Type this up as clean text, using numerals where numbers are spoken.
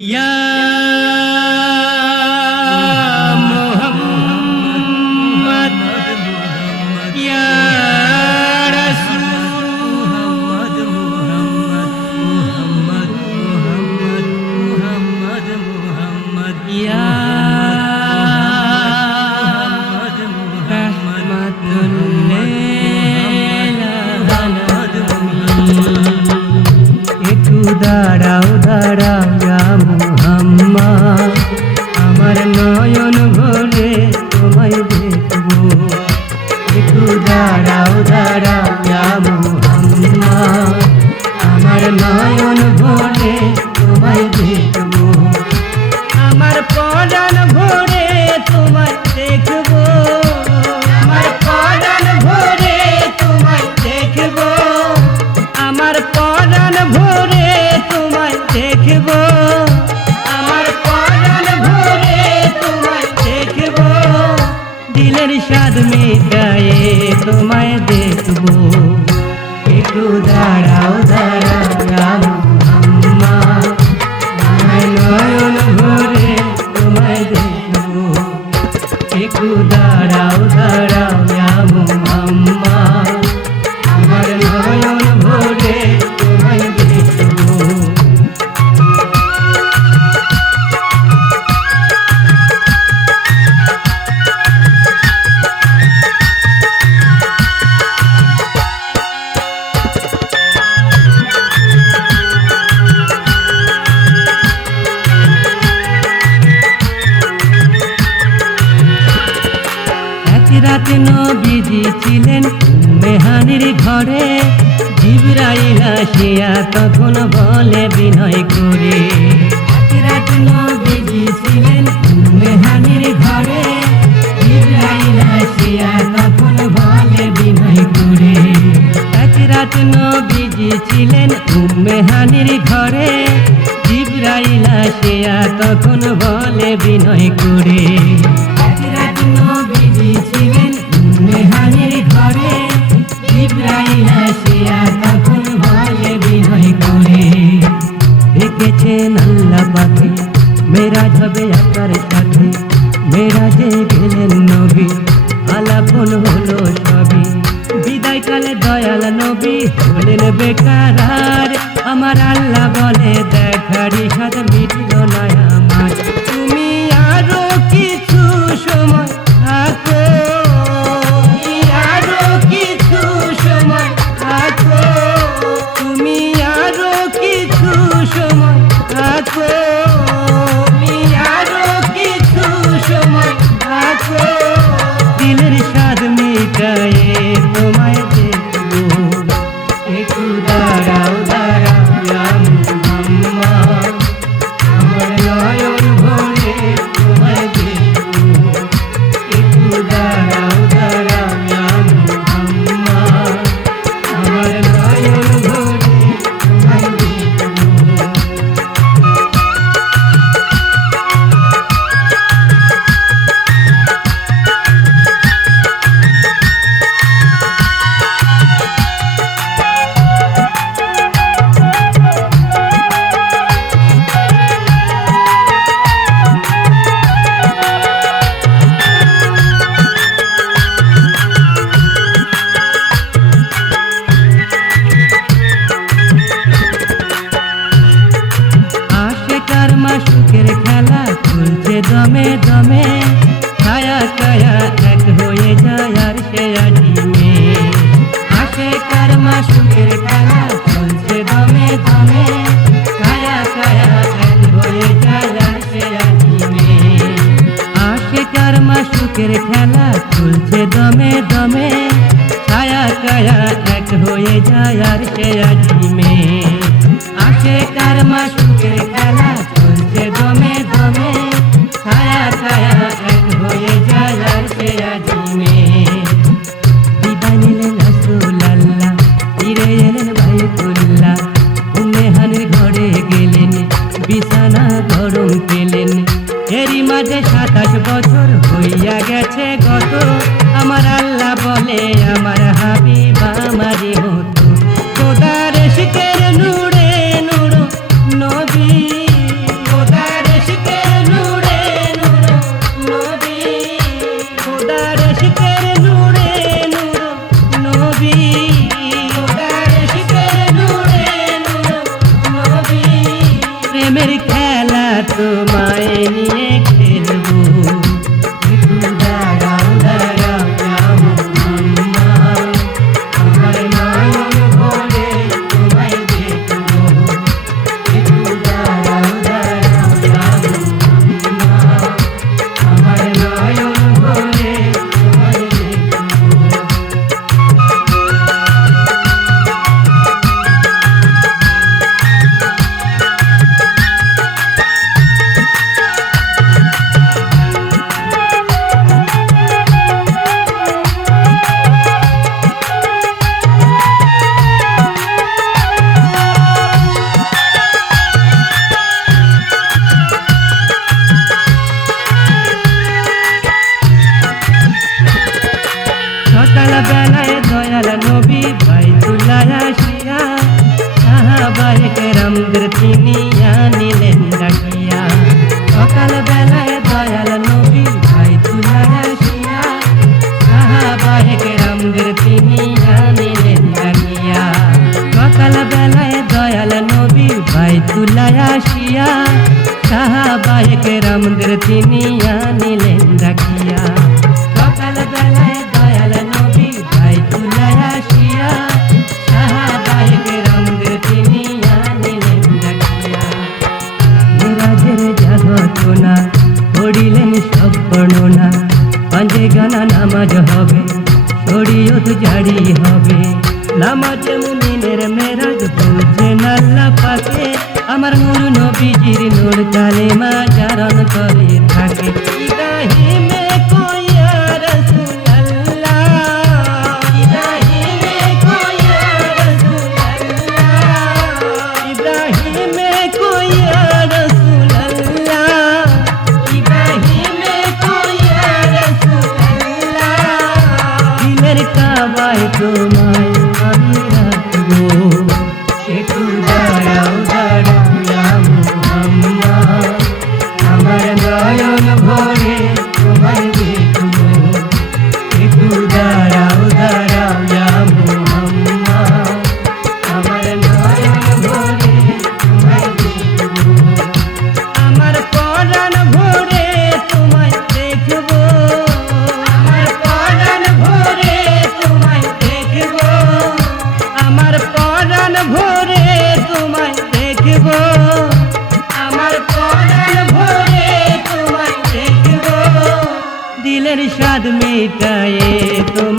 ইয়া মুহাম্মদ ইয়া রাসূল মুহাম্মদ ইয়া রাহমাতুল লিল আলামিন। একটু দাঁড়াও দাঁড়াও ইয়া মুহাম্মদ, আমার নয়ন ভরে তোমায় দেখবো। একটু দাঁড়াও দাঁড়াও ইয়া মুহাম্মদ, আমার নয়ন ভরে তোমায় দেখবো। আমার পরাণ ভরে তোমায় দেখবো, আমার পরাণ ভরে তোমায় দেখবো, আমার পরাণ ভরে তোমায় দেখবো, আমার পরাণ ভরে তোমায় দেখবো। দিলের স্বাদ মিটায়ে তোমায় দেখবো। একটু দাঁড়াও দাঁড়াও ইয়া মুহাম্মদ, আমার নয়ন ভরে তোমায় দেখবো। একটু দাঁড়াও দাঁড়াও ইয়া মুহাম্মদ, আমার নয়ন ভরে তোমায় দেখবো। রাত নবীজি ছিলেন মেহানির ঘরে, জিবরাইল আসিয়া তখন বলে বিনয় করে। রাত নবীজি ছিলেন মেহানির ঘরে, জিবরাইল আসিয়া তখন বলে বিনয় করে। রাত নবীজি ছিলেন মেহানির ঘরে, জিবরাইল আসিয়া তখন বলে বিনয় করে। রাত নবীজি ছিলেন মেহানির ঘরে, জিবরাইল আসিয়া তখন বলে বিনয় করে। দেখেছেন আল্লাহ পাকে মেরাজ হবে একার সাথে, মেরাজে গেলেন নবী আলাপন হলো সবই। বিদায়কালে দয়াল নবী হলেন বেকার, আমার আল্লাহ বলে দেখার সাথে মিটল না আমার। তুমি আরো কিছু সময় থাকো, তুমি আরো কিছু সময় থাকো, তুমি আরো কিছু সময় থাকো, তুমি আরো কিছু সময় থাকো। দিলের স্বাদ মিটায়ে তোমায় দেখবো। একটু দাঁড়াও দাঁড়াও ইয়া মুহাম্মদ, আমার নয়ন ভরে তোমায় দেখবো। একটু দাঁড়াও দাঁড়াও ইয়া মুহাম্মদ, আমার নয়ন ভরে তোমায় দেখবো। আশেকার মাশুকের খেলা চলছে দমে দমে, ছায়া কায়া এক হয়ে যায় আর সে আজিমে। আশেকার মাশুকের খেলা চলছে দমে দমে, ছায়া কায়া এক হয়ে যায় আর সে আজিমে। আশেকার মাশুকের খেলা চলছে দমে দমে, ছায়া কায়া এক হয়ে যায় আর সে আজিমে। আশেকার মাশুকের খেলা চলছে দমে দমে, ছায়া ছায়া এক হয়ে যায় আর সে আজিমে। বিদায় নিলেন রাসূলুল্লাহ, ফিরে এলেন বাইতুল্লাহ, মেহানির ঘরে গেলেন, বিছানা গরম পেলেন। এরই মাঝে 27 বছর হইয়া গেছে গত, আমার আল্লাহ বলে আমার হাবিব আমারই মতো। খোদার ইশকের নূরে নূর নবী, দিলের খেলা তোমায় নিয়ে খেলবো। একটু দাঁড়াও দাঁড়াও আম্মা, আমার নয়ন ভরে তোমায় দেখবো। একটু দাঁড়াও দাঁড়াও আম্মা, আমার নয়ন ভরে তোমায় দেখবো। সকাল বেলায় দয়াল নবী বাইতুল্লাহ আসিয়া সাহাবায়ে কেরামদের তিনি আনিলেন ডাকিয়া। সকাল বেলায় দয়াল নবী বাইতুল্লাহ আসিয়া সাহাবায়ে কেরামদের তিনি আনিলেন ডাকিয়া। সকাল বেলায় দয়াল নবী বাইতুল্লাহ আসিয়া সাহাবায়ে কেরামদের তিনি আনিলেন ডাকিয়া। সকাল বেলায় দয়াল নবী বাইতুল্লাহ আসিয়া সাহাবায়ে কেরামদের তিনি আনিলেন ডাকিয়া। মেরাজের জাগতনা পড়িলেন সব বর্ণনা, পাঞ্জে গানা নামাজ হবে, শরীয়ত জারি হবে। নামাজ মুমিনের মেরাজ বলছেন আল্লাহ পাকে, আমার নূর নবীজির নূর কালেমা যার অন্তরে থাকে। ইব্রাহিমে কোয়া রাসূলুল্লাহ, ইব্রাহিমে কোয়া রাসূলুল্লাহ, ইব্রাহিমে কোয়া রাসূলুল্লাহ, ইব্রাহিমে কোয়া রাসূলুল্লাহ। দিলের কাবায় তোমায় আমি রাখবো। একটু দাঁড়াও দাঁড়াও আম্মা, আমার নয়ন ভরে তোমায় দেখবো। একটু দাঁড়াও দাঁড়াও আম্মা, আমার নয়ন ভরে তোমায় দেখবো। আমার পরাণ ভরে তোমায় দেখবো, আমার পরাণ ভরে তোমায় দেখবো, আমার পরাণ ভরে তোমায় দেখবো, আমার পরাণ ভরে তোমায় দেখবো। দিলের স্বাদ মেটায়ে তোমায়